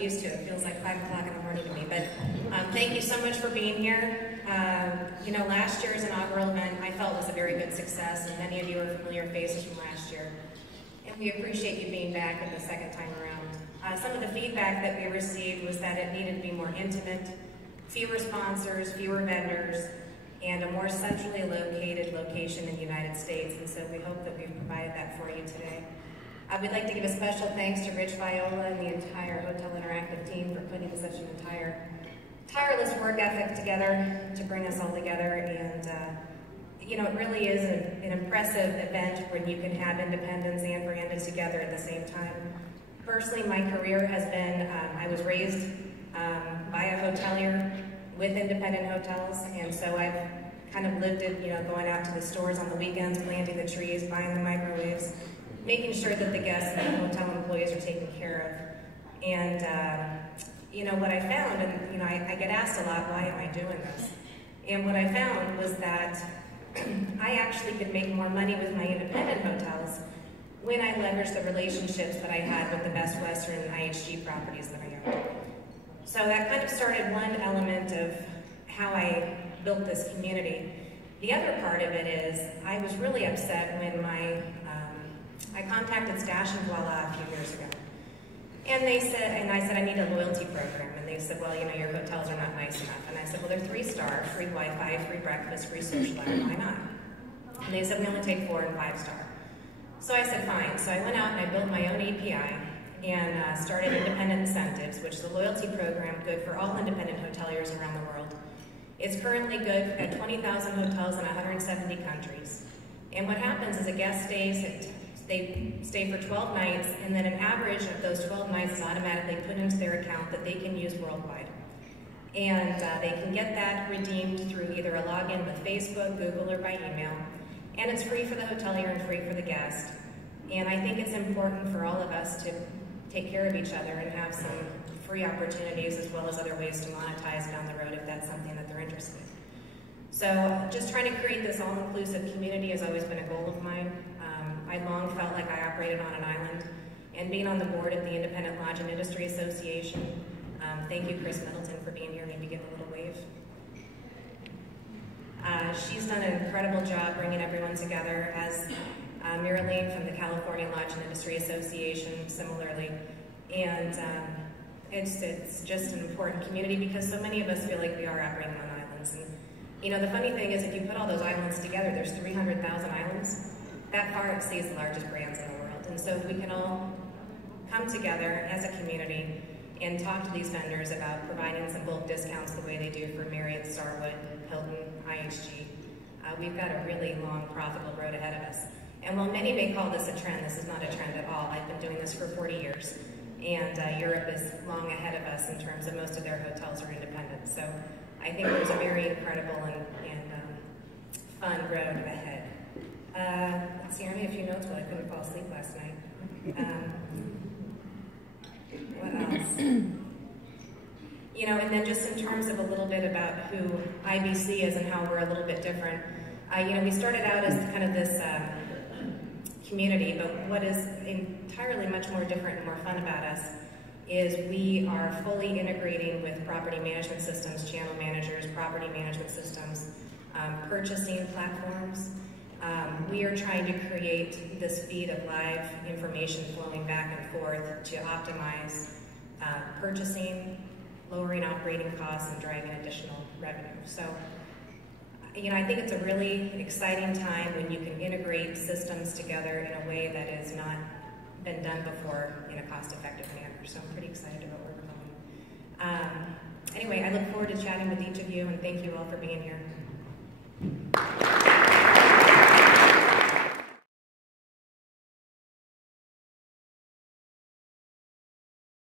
get used to it. It feels like 5 o'clock in the morning to me. But thank you so much for being here. You know, last year's inaugural event I felt was a very good success, and many of you are familiar faces from last year. And we appreciate you being back at the second time around. Some of the feedback that we received was that it needed to be more intimate, fewer sponsors, fewer vendors, and a more centrally located location in the United States. And so we hope that we've provided that for you today. We'd like to give a special thanks to Rich Viola and the entire Hotel Interactive team for putting such an tireless work ethic together to bring us all together. And you know, it really is an impressive event when you can have independents and branded together at the same time. Personally, my career has been, I was raised by a hotelier with independent hotels, and so I've kind of lived it, you know, going out to the stores on the weekends, planting the trees, buying the microwaves, making sure that the guests and the hotel employees are taken care of. And you know, what I found, and you know, I get asked a lot, why am I doing this? And what I found was that I actually could make more money with my independent hotels when I leveraged the relationships that I had with the Best Western and IHG properties that I owned. So that kind of started one element of how I built this community. The other part of it is I was really upset when I contacted Stash and Voila a few years ago. And they said, and I said, I need a loyalty program. And they said, well, you know, your hotels are not nice enough. And I said, well, they're 3-star, free Wi-Fi, free breakfast, free social hour, why not? And they said, we only take 4- and 5-star. So I said, fine. So I went out and I built my own API and started Independent Incentives, which is a loyalty program good for all independent hoteliers around the world. It's currently good at 20,000 hotels in 170 countries. And what happens is a guest they stay for 12 nights, and then an average of those 12 nights is automatically put into their account that they can use worldwide. And they can get that redeemed through either a login with Facebook, Google, or by email. And it's free for the hotelier and free for the guest. And I think it's important for all of us to take care of each other and have some free opportunities as well as other ways to monetize down the road if that's something that they're interested in. So just trying to create this all-inclusive community has always been a goal of mine. I long felt like I operated on an island, and being on the board of the Independent Lodging Industry Association, thank you, Chris Middleton, for being here. Maybe give a little wave. She's done an incredible job bringing everyone together, as Miraline from the California Lodging Industry Association, similarly. And it's just an important community because so many of us feel like we are operating on islands. And you know, the funny thing is, if you put all those islands together, there's 300,000 islands. That far exceeds the largest brands in the world. And so if we can all come together as a community and talk to these vendors about providing some bulk discounts the way they do for Marriott, Starwood, Hilton, IHG, we've got a really long, profitable road ahead of us. And while many may call this a trend, this is not a trend at all. I've been doing this for 40 years. And Europe is long ahead of us in terms of most of their hotels are independent. So I think there's a very incredible and fun road ahead. Let's see, I made a few notes, but I couldn't fall asleep last night. What else? You know, and then just in terms of a little bit about who IBC is and how we're a little bit different. You know, we started out as kind of this community, but what is entirely much more different and more fun about us is we are fully integrating with property management systems, channel managers, property management systems, purchasing platforms. We are trying to create this feed of live information flowing back and forth to optimize purchasing, lowering operating costs, and driving additional revenue. So, you know, I think it's a really exciting time when you can integrate systems together in a way that has not been done before in a cost-effective manner. So I'm pretty excited about where we're going. Anyway, I look forward to chatting with each of you, and thank you all for being here.